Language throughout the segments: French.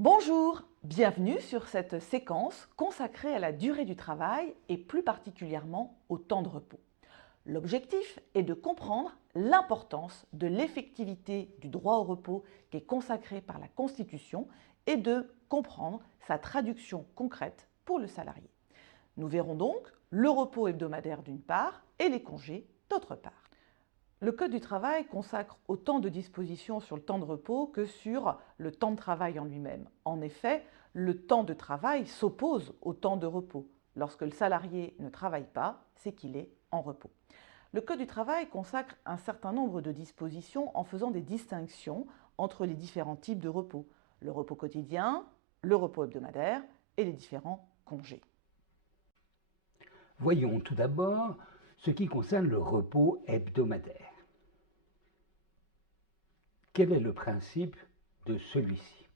Bonjour, bienvenue sur cette séquence consacrée à la durée du travail et plus particulièrement au temps de repos. L'objectif est de comprendre l'importance de l'effectivité du droit au repos qui est consacré par la Constitution et de comprendre sa traduction concrète pour le salarié. Nous verrons donc le repos hebdomadaire d'une part et les congés d'autre part. Le Code du travail consacre autant de dispositions sur le temps de repos que sur le temps de travail en lui-même. En effet, le temps de travail s'oppose au temps de repos. Lorsque le salarié ne travaille pas, c'est qu'il est en repos. Le Code du travail consacre un certain nombre de dispositions en faisant des distinctions entre les différents types de repos, le repos quotidien, le repos hebdomadaire et les différents congés. Voyons tout d'abord ce qui concerne le repos hebdomadaire. Quel est le principe de celui-ci?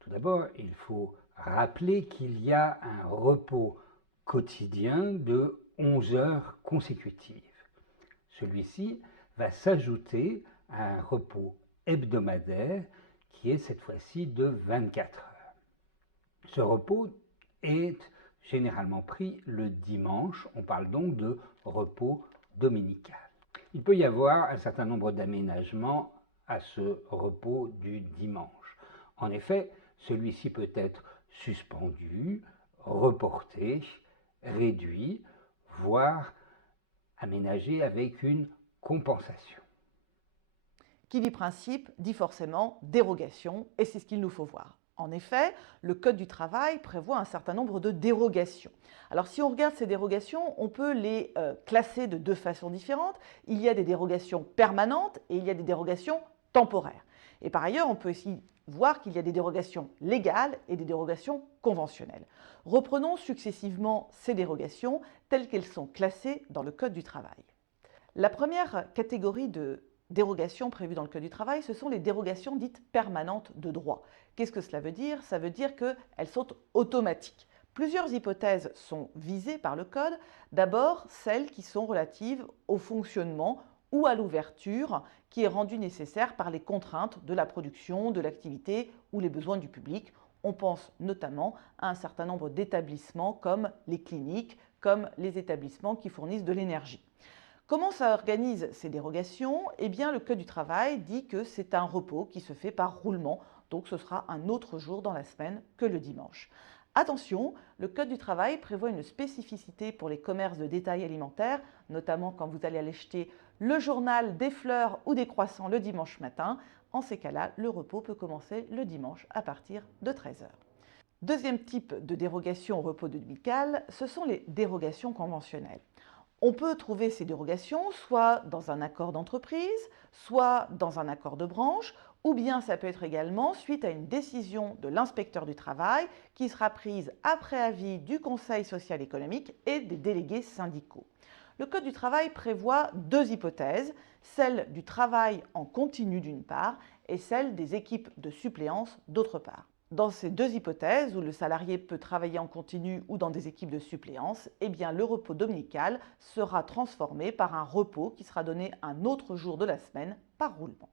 Tout d'abord, il faut rappeler qu'il y a un repos quotidien de 11 heures consécutives. Celui-ci va s'ajouter à un repos hebdomadaire qui est cette fois-ci de 24 heures. Ce repos est généralement pris le dimanche, on parle donc de repos dominical. Il peut y avoir un certain nombre d'aménagements à ce repos du dimanche. En effet, celui-ci peut être suspendu, reporté, réduit, voire aménagé avec une compensation. Qui dit principe dit forcément dérogation, et c'est ce qu'il nous faut voir. En effet, le Code du travail prévoit un certain nombre de dérogations. Alors si on regarde ces dérogations, on peut les classer de deux façons différentes. Il y a des dérogations permanentes et il y a des dérogations temporaires. Et par ailleurs, on peut aussi voir qu'il y a des dérogations légales et des dérogations conventionnelles. Reprenons successivement ces dérogations telles qu'elles sont classées dans le Code du travail. La première catégorie de dérogations prévues dans le Code du travail, ce sont les dérogations dites permanentes de droit. Qu'est-ce que cela veut dire? Ça veut dire qu'elles sont automatiques. Plusieurs hypothèses sont visées par le Code. D'abord, celles qui sont relatives au fonctionnement ou à l'ouverture qui est rendue nécessaire par les contraintes de la production, de l'activité ou les besoins du public. On pense notamment à un certain nombre d'établissements comme les cliniques, comme les établissements qui fournissent de l'énergie. Comment s'organisent ces dérogations? Eh bien, le Code du travail dit que c'est un repos qui se fait par roulement, donc ce sera un autre jour dans la semaine que le dimanche. Attention, le Code du travail prévoit une spécificité pour les commerces de détail alimentaire, notamment quand vous allez acheter le journal, des fleurs ou des croissants le dimanche matin. En ces cas-là, le repos peut commencer le dimanche à partir de 13 h. Deuxième type de dérogation au repos dominical, ce sont les dérogations conventionnelles. On peut trouver ces dérogations soit dans un accord d'entreprise, soit dans un accord de branche, ou bien ça peut être également suite à une décision de l'inspecteur du travail qui sera prise après avis du Conseil social économique et des délégués syndicaux. Le Code du travail prévoit deux hypothèses, celle du travail en continu d'une part et celle des équipes de suppléance d'autre part. Dans ces deux hypothèses, où le salarié peut travailler en continu ou dans des équipes de suppléance, eh bien, le repos dominical sera transformé par un repos qui sera donné un autre jour de la semaine par roulement.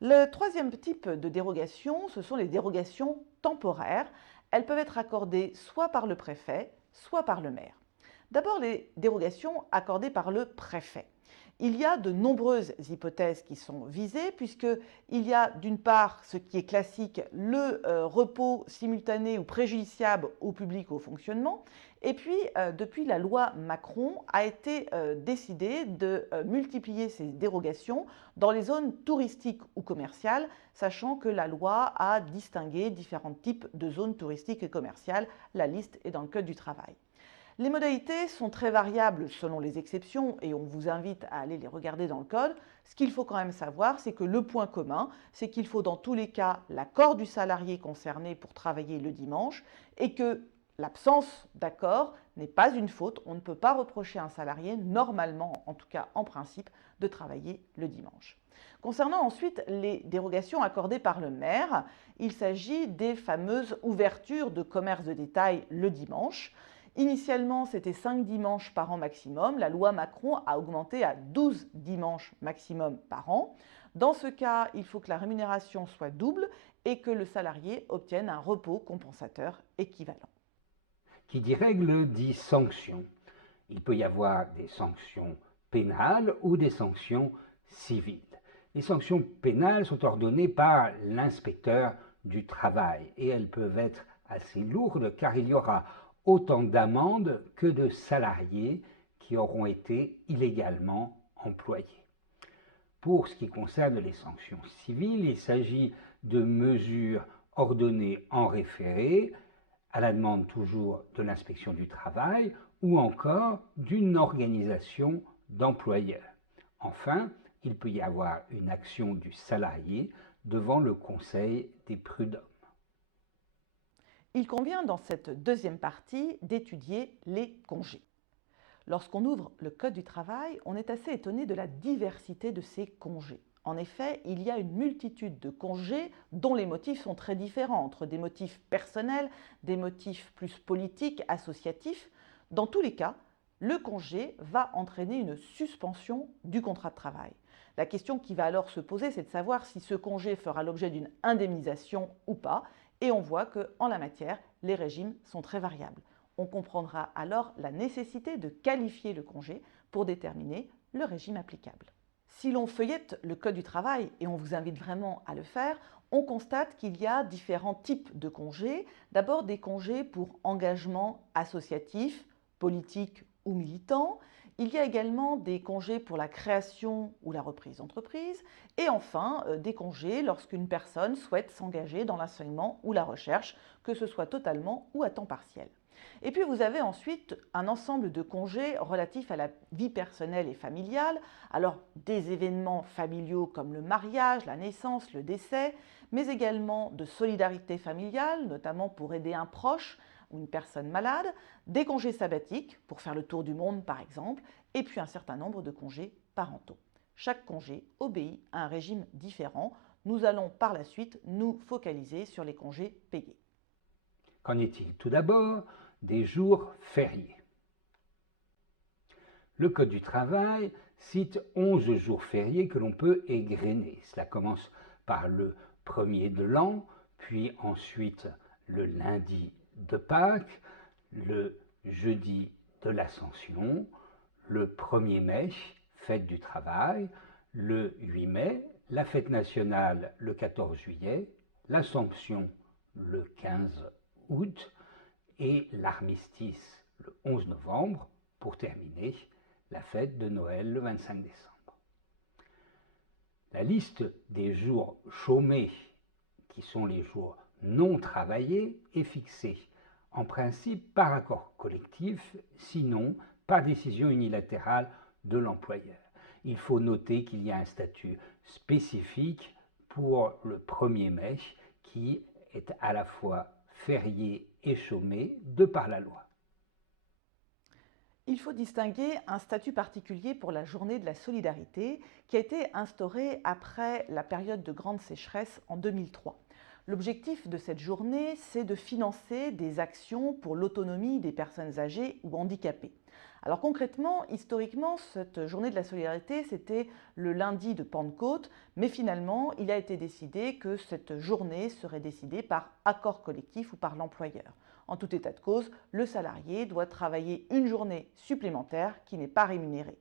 Le troisième type de dérogation, ce sont les dérogations temporaires. Elles peuvent être accordées soit par le préfet, soit par le maire. D'abord, les dérogations accordées par le préfet. Il y a de nombreuses hypothèses qui sont visées puisqu'il y a d'une part ce qui est classique, le repos simultané ou préjudiciable au public ou au fonctionnement. Et puis, depuis la loi Macron, a été décidé de multiplier ces dérogations dans les zones touristiques ou commerciales, sachant que la loi a distingué différents types de zones touristiques et commerciales. La liste est dans le Code du travail. Les modalités sont très variables selon les exceptions et on vous invite à aller les regarder dans le code. Ce qu'il faut quand même savoir, c'est que le point commun, c'est qu'il faut dans tous les cas l'accord du salarié concerné pour travailler le dimanche et que l'absence d'accord n'est pas une faute. On ne peut pas reprocher à un salarié, normalement, en tout cas en principe, de travailler le dimanche. Concernant ensuite les dérogations accordées par le maire, il s'agit des fameuses ouvertures de commerce de détail le dimanche. Initialement, c'était 5 dimanches par an maximum. La loi Macron a augmenté à 12 dimanches maximum par an. Dans ce cas, il faut que la rémunération soit double et que le salarié obtienne un repos compensateur équivalent. Qui dit règle dit sanction. Il peut y avoir des sanctions pénales ou des sanctions civiles. Les sanctions pénales sont ordonnées par l'inspecteur du travail et elles peuvent être assez lourdes car il y aura autant d'amendes que de salariés qui auront été illégalement employés. Pour ce qui concerne les sanctions civiles, il s'agit de mesures ordonnées en référé, à la demande toujours de l'inspection du travail ou encore d'une organisation d'employeurs. Enfin, il peut y avoir une action du salarié devant le Conseil des prud'hommes. Il convient dans cette deuxième partie d'étudier les congés. Lorsqu'on ouvre le Code du travail, on est assez étonné de la diversité de ces congés. En effet, il y a une multitude de congés dont les motifs sont très différents, entre des motifs personnels, des motifs plus politiques, associatifs. Dans tous les cas, le congé va entraîner une suspension du contrat de travail. La question qui va alors se poser, c'est de savoir si ce congé fera l'objet d'une indemnisation ou pas, et on voit qu'en la matière, les régimes sont très variables. On comprendra alors la nécessité de qualifier le congé pour déterminer le régime applicable. Si l'on feuillette le Code du travail, et on vous invite vraiment à le faire, on constate qu'il y a différents types de congés. D'abord des congés pour engagement associatif, politique ou militant. Il y a également des congés pour la création ou la reprise d'entreprise. Et enfin, des congés lorsqu'une personne souhaite s'engager dans l'enseignement ou la recherche, que ce soit totalement ou à temps partiel. Et puis vous avez ensuite un ensemble de congés relatifs à la vie personnelle et familiale, alors des événements familiaux comme le mariage, la naissance, le décès, mais également de solidarité familiale, notamment pour aider un proche ou une personne malade, des congés sabbatiques pour faire le tour du monde par exemple, et puis un certain nombre de congés parentaux. Chaque congé obéit à un régime différent. Nous allons par la suite nous focaliser sur les congés payés. Qu'en est-il tout d'abord des jours fériés? Le Code du travail cite 11 jours fériés que l'on peut égrener. Cela commence par le 1er de l'an, puis ensuite le lundi de Pâques, le jeudi de l'Ascension, le 1er mai, fête du travail, le 8 mai, la fête nationale le 14 juillet, l'Assomption le 15 août et l'armistice le 11 novembre, pour terminer la fête de Noël le 25 décembre. La liste des jours chômés, qui sont les jours non travaillés, est fixée en principe par accord collectif, sinon par décision unilatérale de l'employeur. Il faut noter qu'il y a un statut spécifique pour le 1er mai qui est à la fois férié et chômé de par la loi. Il faut distinguer un statut particulier pour la journée de la solidarité qui a été instaurée après la période de grande sécheresse en 2003. L'objectif de cette journée, c'est de financer des actions pour l'autonomie des personnes âgées ou handicapées. Alors concrètement, historiquement, cette journée de la solidarité, c'était le lundi de Pentecôte, mais finalement, il a été décidé que cette journée serait décidée par accord collectif ou par l'employeur. En tout état de cause, le salarié doit travailler une journée supplémentaire qui n'est pas rémunérée.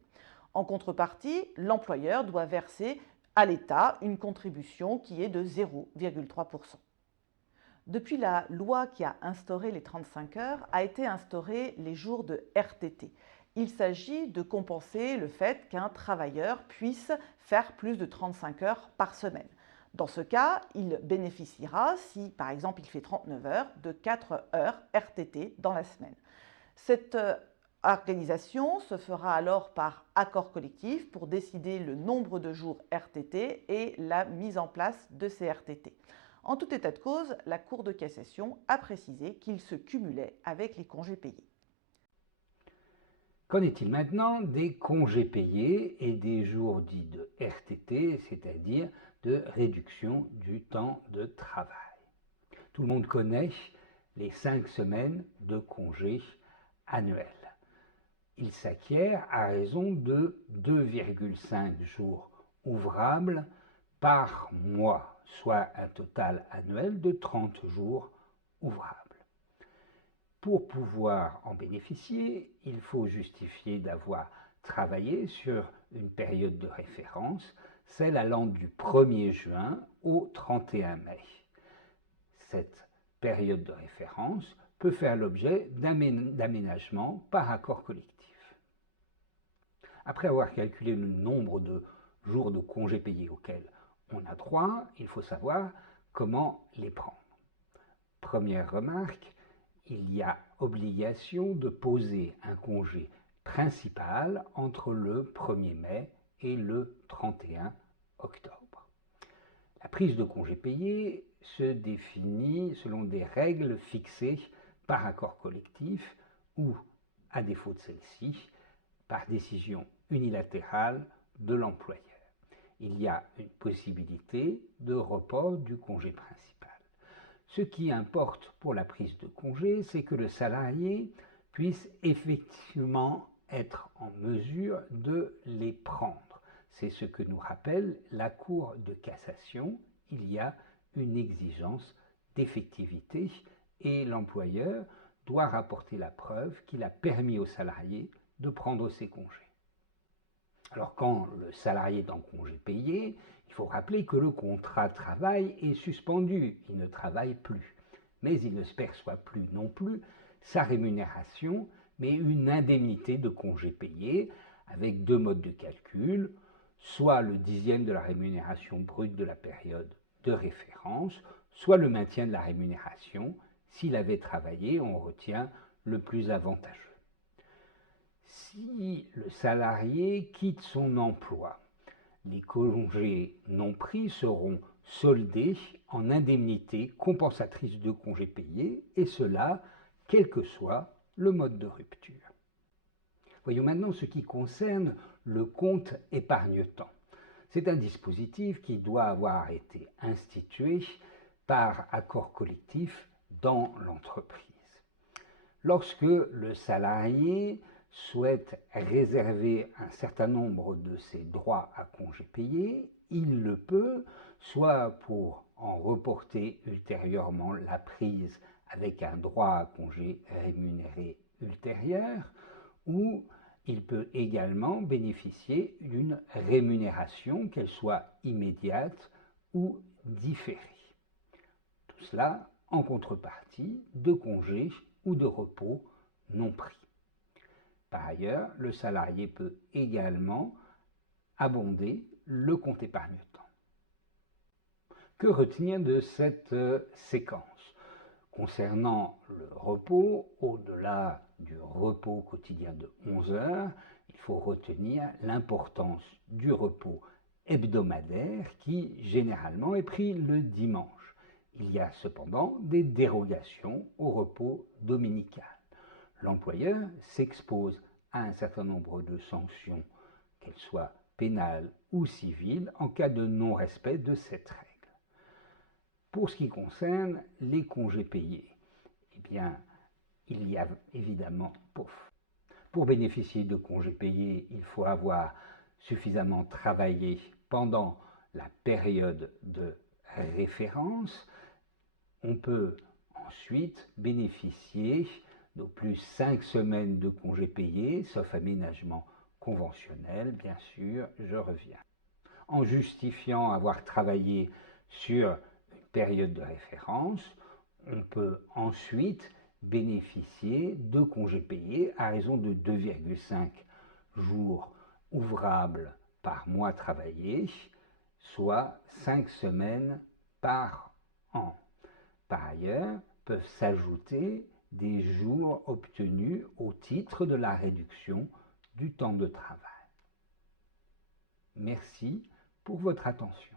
En contrepartie, l'employeur doit verser à l'État une contribution qui est de 0,3%. Depuis la loi qui a instauré les 35 heures, a été instauré les jours de RTT. Il s'agit de compenser le fait qu'un travailleur puisse faire plus de 35 heures par semaine. Dans ce cas, il bénéficiera, si par exemple il fait 39 heures, de 4 heures RTT dans la semaine. Cette organisation se fera alors par accord collectif pour décider le nombre de jours RTT et la mise en place de ces RTT. En tout état de cause, la Cour de cassation a précisé qu'ils se cumulaient avec les congés payés. Qu'en est-il maintenant des congés payés et des jours dits de RTT, c'est-à-dire de réduction du temps de travail? Tout le monde connaît les 5 semaines de congés annuels. Il s'acquiert à raison de 2,5 jours ouvrables par mois, soit un total annuel de 30 jours ouvrables. Pour pouvoir en bénéficier, il faut justifier d'avoir travaillé sur une période de référence, celle allant du 1er juin au 31 mai. Cette période de référence peut faire l'objet d'aménagements par accord collectif. Après avoir calculé le nombre de jours de congés payés auxquels on a droit, il faut savoir comment les prendre. Première remarque, il y a obligation de poser un congé principal entre le 1er mai et le 31 octobre. La prise de congé payé se définit selon des règles fixées par accord collectif ou, à défaut de celle-ci, par décision unilatérale de l'employeur. Il y a une possibilité de report du congé principal. Ce qui importe pour la prise de congé, c'est que le salarié puisse effectivement être en mesure de les prendre. C'est ce que nous rappelle la Cour de cassation. Il y a une exigence d'effectivité et l'employeur doit rapporter la preuve qu'il a permis au salarié de prendre ses congés. Alors quand le salarié est en congé payé, il faut rappeler que le contrat de travail est suspendu, il ne travaille plus, mais il ne se perçoit plus non plus sa rémunération, mais une indemnité de congé payé avec deux modes de calcul, soit le 10e de la rémunération brute de la période de référence, soit le maintien de la rémunération. S'il avait travaillé, on retient le plus avantageux. Si le salarié quitte son emploi, les congés non pris seront soldés en indemnité compensatrice de congés payés, et cela, quel que soit le mode de rupture. Voyons maintenant ce qui concerne le compte épargne-temps. C'est un dispositif qui doit avoir été institué par accord collectif dans l'entreprise. Lorsque le salarié souhaite réserver un certain nombre de ses droits à congés payés, il le peut, soit pour en reporter ultérieurement la prise avec un droit à congé rémunéré ultérieur, ou il peut également bénéficier d'une rémunération, qu'elle soit immédiate ou différée. Tout cela en contrepartie de congés ou de repos non pris. Par ailleurs, le salarié peut également abonder le compte épargne-temps. Que retenir de cette séquence? Concernant le repos, au-delà du repos quotidien de 11 heures, il faut retenir l'importance du repos hebdomadaire qui généralement est pris le dimanche. Il y a cependant des dérogations au repos dominical. L'employeur s'expose à un certain nombre de sanctions, qu'elles soient pénales ou civiles, en cas de non-respect de cette règle. Pour ce qui concerne les congés payés, eh bien, il y a évidemment, pour bénéficier de congés payés, il faut avoir suffisamment travaillé pendant la période de référence. On peut ensuite bénéficier d'au plus 5 semaines de congés payés, sauf aménagement conventionnel, bien sûr, je reviens. En justifiant avoir travaillé sur une période de référence, on peut ensuite bénéficier de congés payés à raison de 2,5 jours ouvrables par mois travaillé, soit 5 semaines par an. Par ailleurs, peuvent s'ajouter des jours obtenus au titre de la réduction du temps de travail. Merci pour votre attention.